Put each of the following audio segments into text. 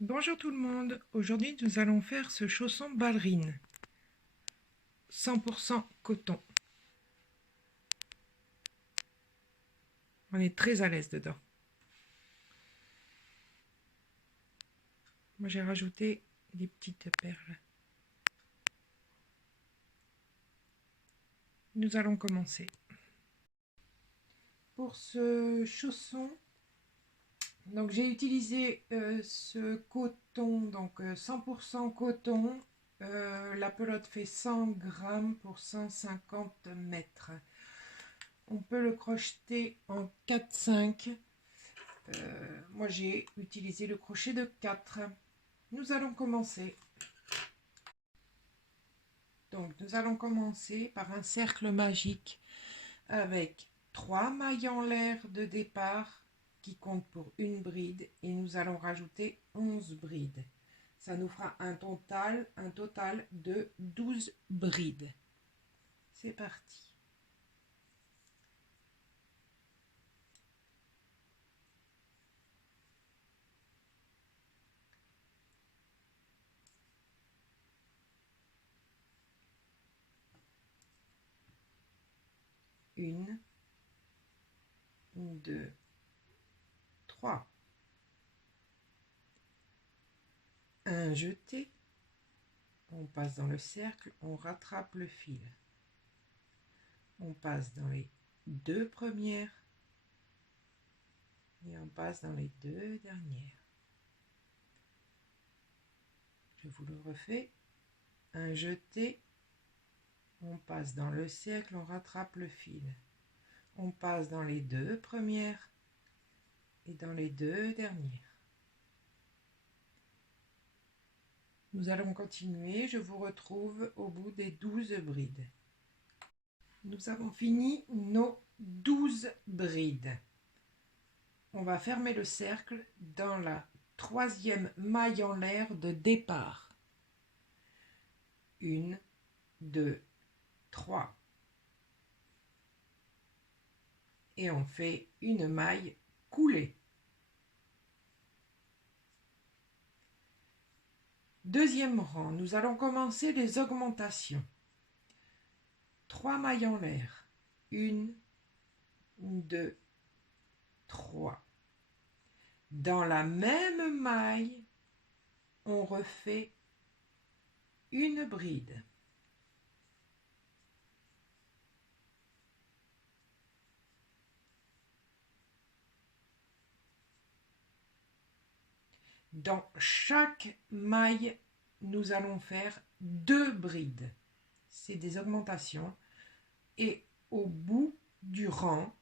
Bonjour tout le monde, aujourd'hui nous allons faire ce chausson ballerine 100% coton. On est très à l'aise dedans. Moi j'ai rajouté des petites perles. Nous allons commencer. Pour ce chausson, donc j'ai utilisé ce coton, donc 100% coton. La pelote fait 100 grammes pour 150 mètres. On peut le crocheter en 4-5. Moi j'ai utilisé le crochet de 4. Nous allons commencer. Donc nous allons commencer par un cercle magique avec 3 mailles en l'air de départ qui comptent pour une bride et nous allons rajouter 11 brides. Ça nous fera un total de 12 brides. C'est parti. Une, deux, trois. Un jeté. On passe dans le cercle, on rattrape le fil. On passe dans les deux premières et on passe dans les deux dernières. Je vous le refais. Un jeté, on passe dans le cercle, on rattrape le fil. On passe dans les deux premières et dans les deux dernières. Nous allons continuer, je vous retrouve au bout des 12 brides. Nous avons fini nos 12 brides. On va fermer le cercle dans la troisième maille en l'air de départ. 1, 2, 3. Et on fait une maille coulée. Deuxième rang, nous allons commencer les augmentations. 3 mailles en l'air. 1, 2, 3. Dans la même maille, on refait une bride. Dans chaque maille, nous allons faire 2 brides. C'est des augmentations. Et au bout du rang,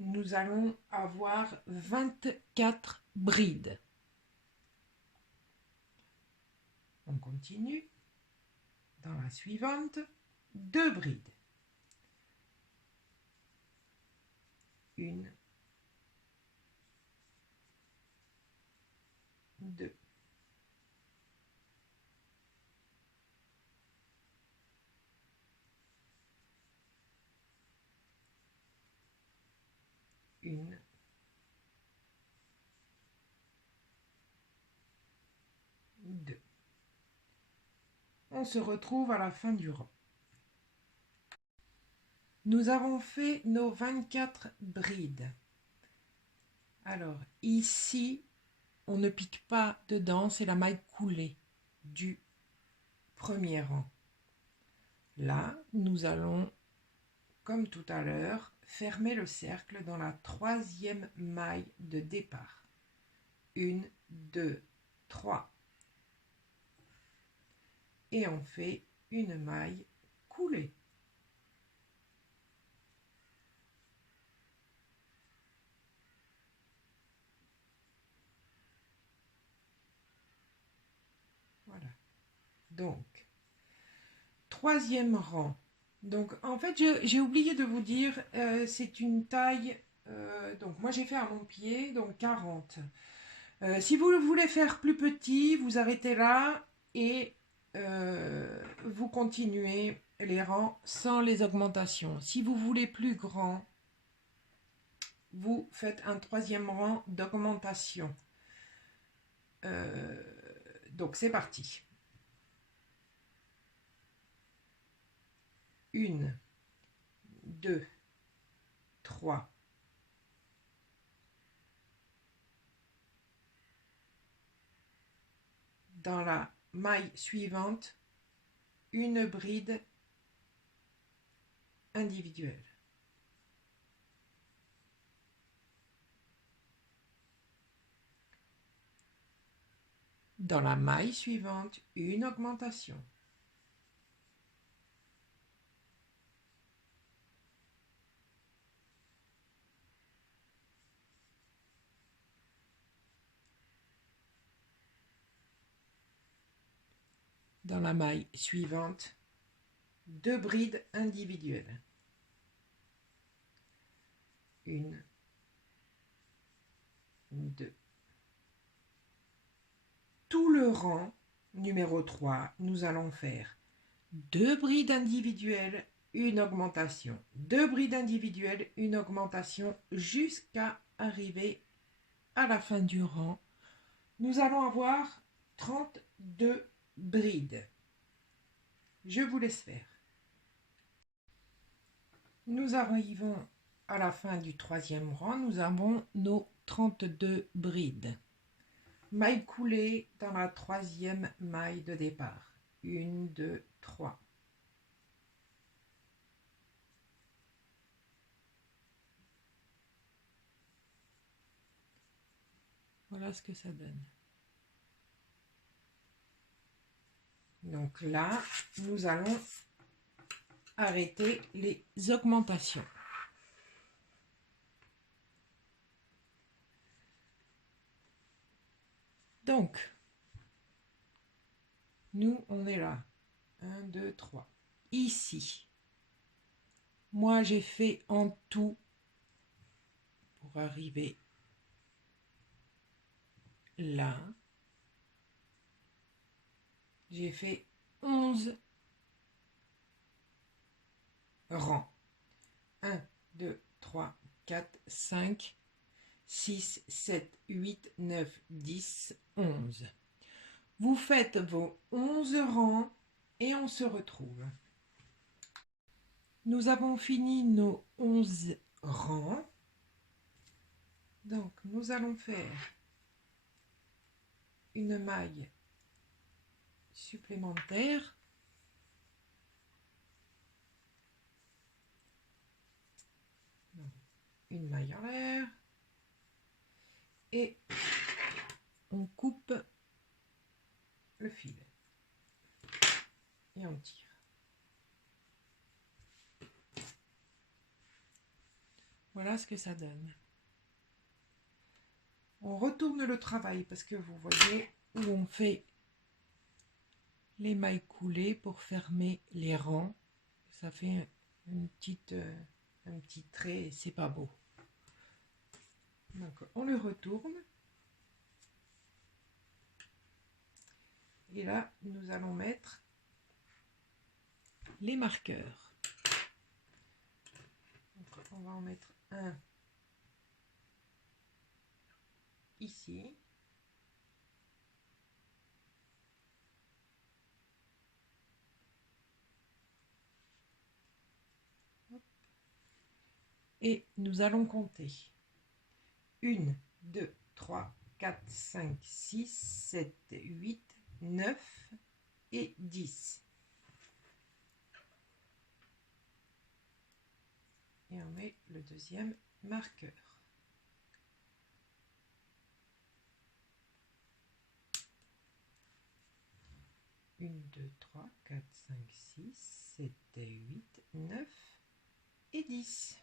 nous allons avoir 24 brides. On continue. Dans la suivante, 2 brides. 1, 2. 1, 2. On se retrouve à la fin du rang. Nous avons fait nos 24 brides. Alors ici, on ne pique pas dedans, c'est la maille coulée du premier rang. Là, nous allons, comme tout à l'heure, fermer le cercle dans la troisième maille de départ. 1, 2, 3. Et on fait une maille coulée. Voilà. Donc, troisième rang. Donc, en fait, j'ai oublié de vous dire, c'est une taille, donc moi j'ai fait à mon pied, donc 40. Si vous le voulez faire plus petit, vous arrêtez là et vous continuez les rangs sans les augmentations. Si vous voulez plus grand, vous faites un troisième rang d'augmentation. Donc c'est parti. 1, 2, 3. Dans la maille suivante, une bride individuelle. Dans la maille suivante, une augmentation. Dans la maille suivante, 2 brides individuelles. 1, 2. Tout le rang numéro 3, nous allons faire 2 brides individuelles, une augmentation. 2 brides individuelles, une augmentation jusqu'à arriver à la fin du rang. Nous allons avoir 32 brides. Je vous laisse faire. Nous arrivons à la fin du 3e rang. Nous avons nos 32 brides. Maille coulée dans la 3e maille de départ. 1, 2, 3. Voilà ce que ça donne. Donc là, nous allons arrêter les augmentations. Donc, nous, on est là. 1, 2, 3. Ici, moi, j'ai fait en tout, pour arriver là, j'ai fait 11 rangs. 1, 2, 3, 4, 5, 6, 7, 8, 9, 10, 11. Vous faites vos 11 rangs et on se retrouve. Nous avons fini nos 11 rangs. Donc, nous allons faire une maille supplémentaire. Donc, une maille en l'air. Et on coupe le fil. Et on tire. Voilà ce que ça donne. On retourne le travail parce que vous voyez où on fait les mailles coulées pour fermer les rangs. Ça fait un petit trait et c'est pas beau. Donc on le retourne. Et là, nous allons mettre les marqueurs. Donc, on va en mettre un ici. Et nous allons compter 1, 2, 3, 4, 5, 6, 7, 8, 9 et 10. Et on met le deuxième marqueur. Une, 2, 3, 4, 5, 6, 7, 8, 9 et 10.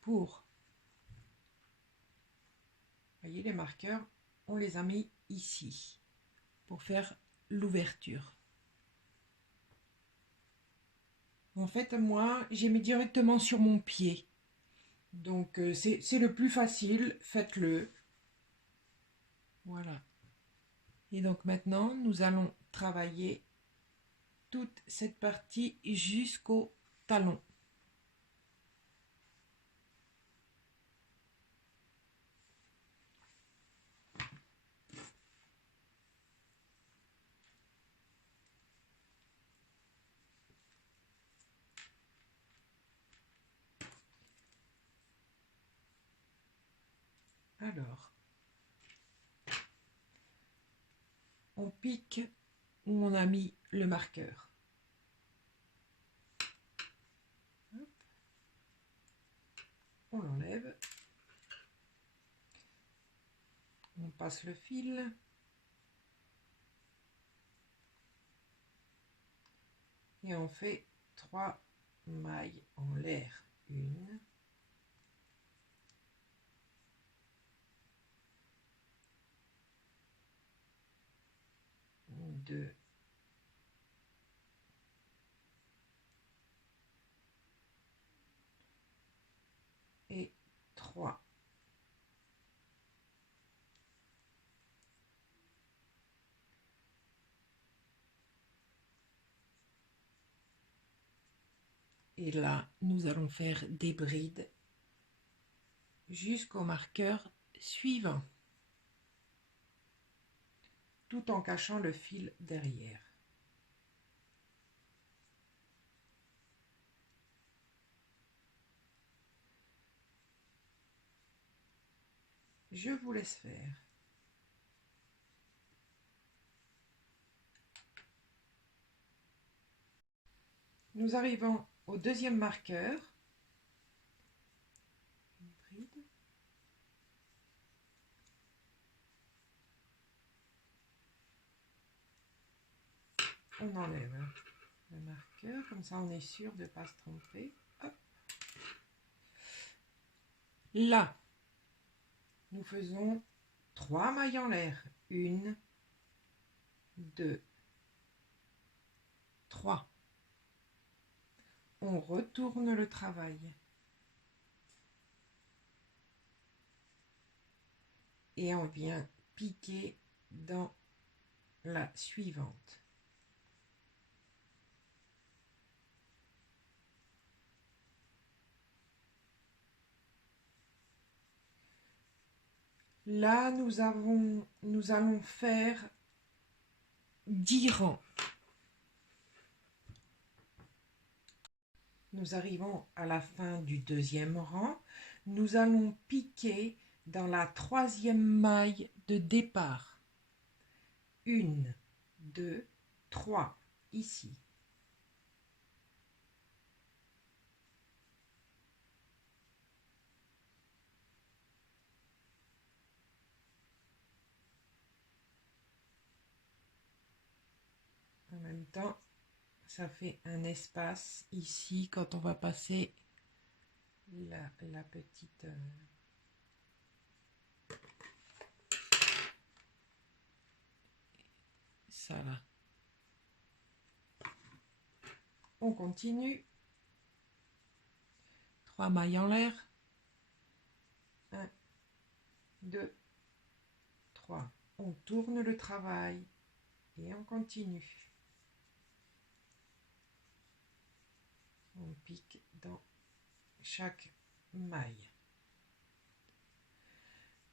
Pour, voyez les marqueurs, on les a mis ici pour faire l'ouverture. En fait, moi, j'ai mis directement sur mon pied. Donc, c'est le plus facile, faites-le. Voilà. Et donc maintenant, nous allons travailler toute cette partie jusqu'au talon. Alors, on pique où on a mis le marqueur. Hop. On l'enlève. On passe le fil. Et on fait 3 mailles en l'air. 1, 2, et 3. Et là, nous allons faire des brides jusqu'au marqueur suivant, tout en cachant le fil derrière. Je vous laisse faire. Nous arrivons au deuxième marqueur. Une bride. On enlève le marqueur, comme ça on est sûr de ne pas se tromper. Hop. Là, nous faisons 3 mailles en l'air. 1, 2, 3. On retourne le travail. Et on vient piquer dans la suivante. Là, nous allons faire 10 rangs. Nous arrivons à la fin du deuxième rang. Nous allons piquer dans la troisième maille de départ. 1, 2, 3, ici. En même temps, ça fait un espace ici quand on va passer la petite... ça là. On continue. 3 mailles en l'air. 1, 2, 3. On tourne le travail et on continue. On pique dans chaque maille.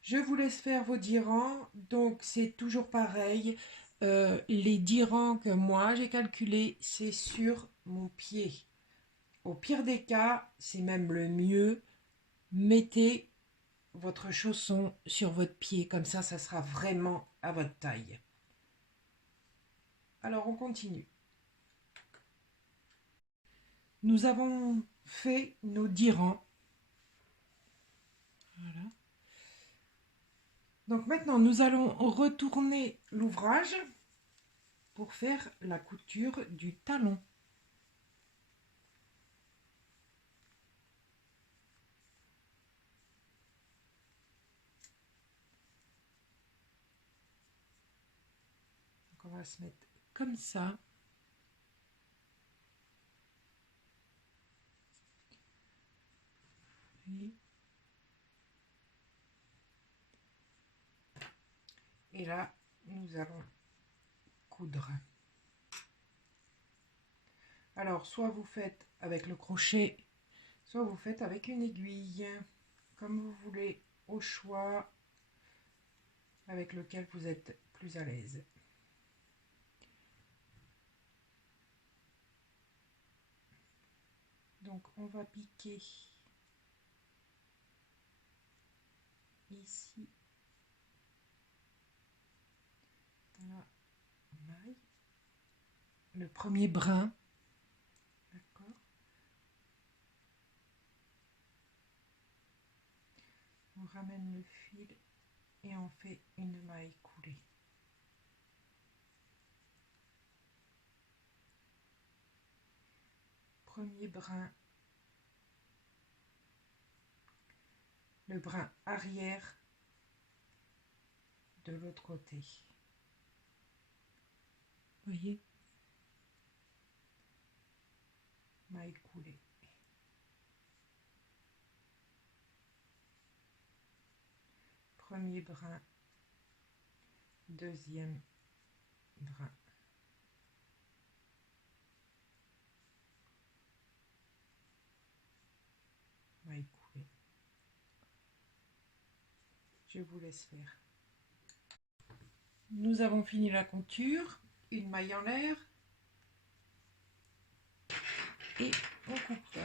Je vous laisse faire vos 10 rangs. Donc c'est toujours pareil. Les 10 rangs que moi j'ai calculés, c'est sur mon pied. Au pire des cas, c'est même le mieux. Mettez votre chausson sur votre pied, comme ça sera vraiment à votre taille. Alors on continue. Nous avons fait nos 10 rangs. Voilà. Donc maintenant, nous allons retourner l'ouvrage pour faire la couture du talon. Donc on va se mettre comme ça. Et là, nous allons coudre. Alors, soit vous faites avec le crochet, soit vous faites avec une aiguille, comme vous voulez, au choix, avec lequel vous êtes plus à l'aise. Donc, on va piquer ici la maille, le premier brin, d'accord. On ramène le fil et on fait une maille coulée. Premier brin, le brin arrière de l'autre côté. Voyez, maille coulée. Premier brin, deuxième brin. Maille coulée. Je vous laisse faire. Nous avons fini la couture, une maille en l'air et on coupe.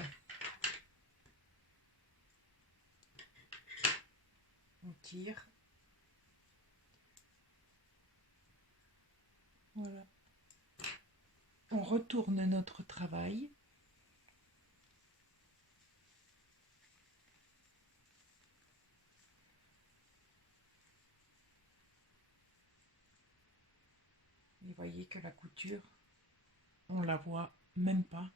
On tire. Voilà. On retourne notre travail. Et voyez que la couture, on la voit même pas.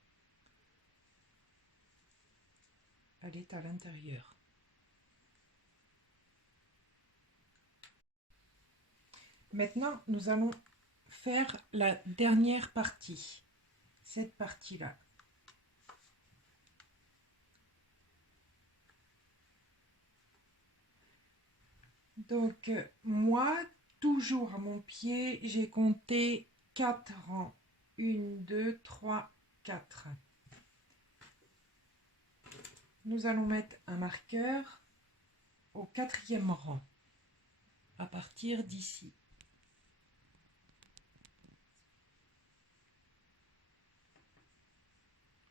Elle est à l'intérieur. Maintenant, nous allons faire la dernière partie. Cette partie-là. Donc, moi, toujours à mon pied, j'ai compté 4 rangs. 1, 2, 3, 4. Nous allons mettre un marqueur au 4e rang, à partir d'ici.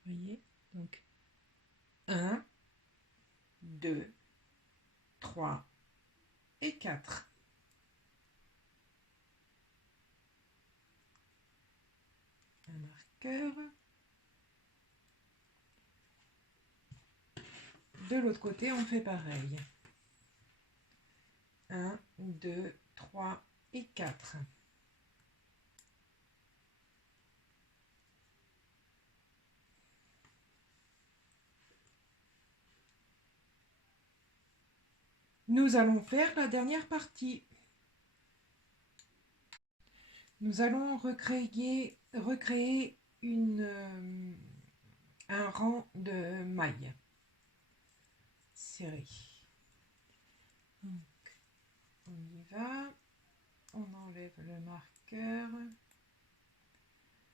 Vous voyez? Donc, 1, 2, 3 et 4. Un marqueur. De l'autre côté, on fait pareil. 1, 2, 3 et 4. Nous allons faire la dernière partie. Nous allons recréer un rang de mailles serrées. Donc, on y va. On enlève le marqueur.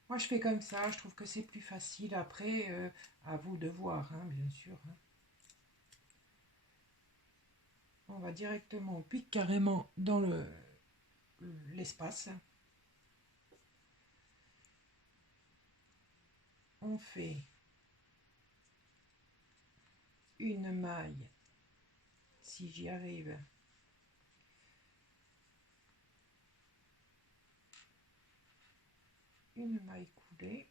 Moi, je fais comme ça. Je trouve que c'est plus facile. Après, à vous de voir, hein, bien sûr. Hein. On va directement, on pique carrément dans l'espace. On fait une maille, si j'y arrive, une maille coulée,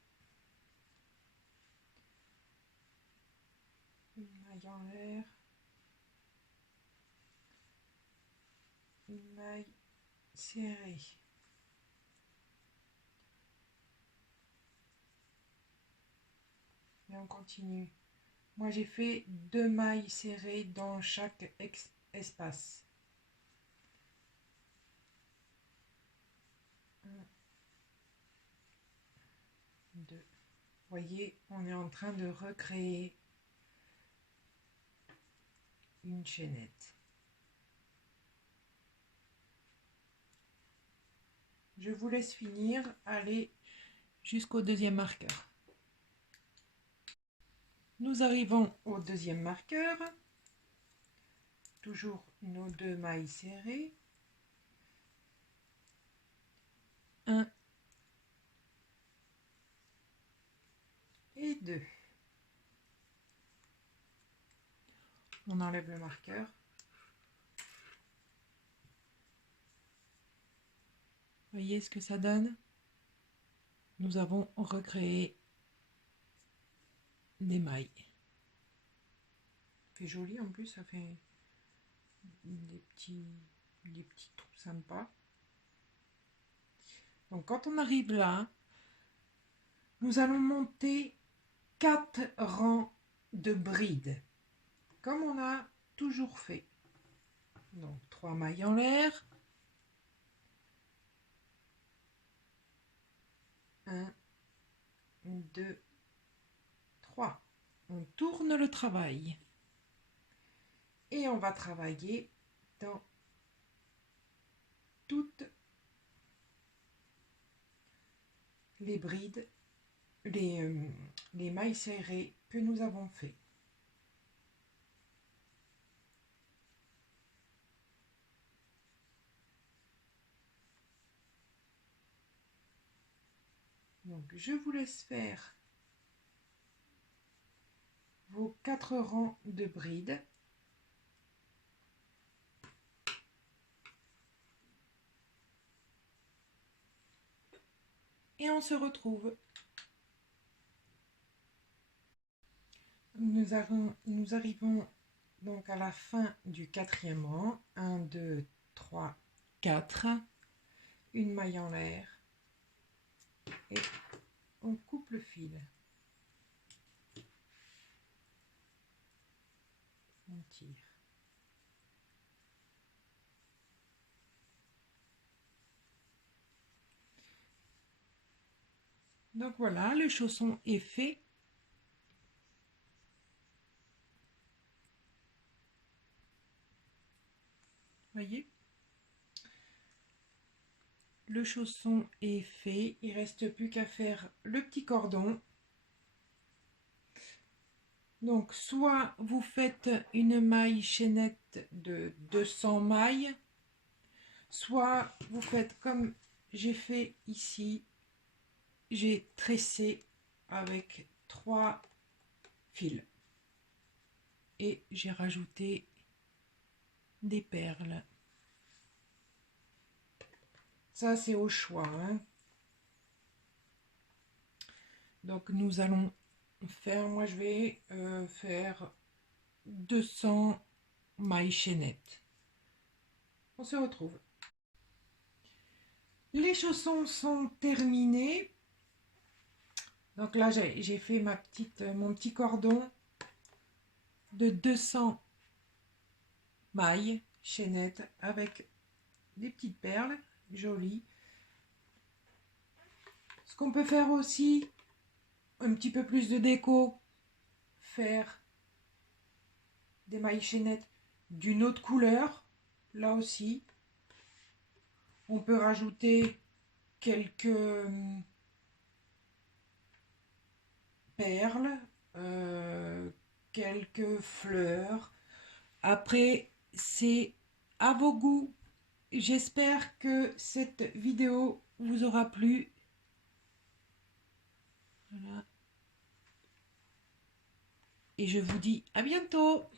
une maille en l'air, une maille serrée. Et on continue. Moi, j'ai fait 2 mailles serrées dans chaque espace. 1, 2. Voyez, on est en train de recréer une chaînette. Je vous laisse finir. Allez jusqu'au deuxième marqueur. Nous arrivons au deuxième marqueur. Toujours nos 2 mailles serrées. 1 et 2. On enlève le marqueur. Voyez ce que ça donne? Nous avons recréé des mailles. Ça fait joli en plus, ça fait des petits trous sympas. Donc quand on arrive là, nous allons monter 4 rangs de brides, comme on a toujours fait. Donc 3 mailles en l'air. 1, 2, 3. On tourne le travail. Et on va travailler dans toutes les brides, les mailles serrées que nous avons fait. Donc je vous laisse faire vos 4 rangs de brides. Et on se retrouve. Nous arrivons donc à la fin du 4e rang. 1, 2, 3, 4. Une maille en l'air. Et on coupe le fil. On tire. Donc voilà, le chausson est fait. Voyez, le chausson est fait. Il ne reste plus qu'à faire le petit cordon. Donc soit vous faites une maille chaînette de 200 mailles, soit vous faites comme j'ai fait ici. J'ai tressé avec 3 fils et j'ai rajouté des perles. Ça c'est au choix, hein. Donc nous allons faire, moi je vais faire 200 mailles chaînettes. On se retrouve. Les chaussons sont terminés. Donc là j'ai fait mon petit cordon de 200 mailles chaînettes avec des petites perles jolies. Ce qu'on peut faire aussi, un petit peu plus de déco, faire des mailles chaînettes d'une autre couleur. Là aussi, on peut rajouter quelques perles, quelques fleurs. Après, c'est à vos goûts. J'espère que cette vidéo vous aura plu. Voilà. Et je vous dis à bientôt.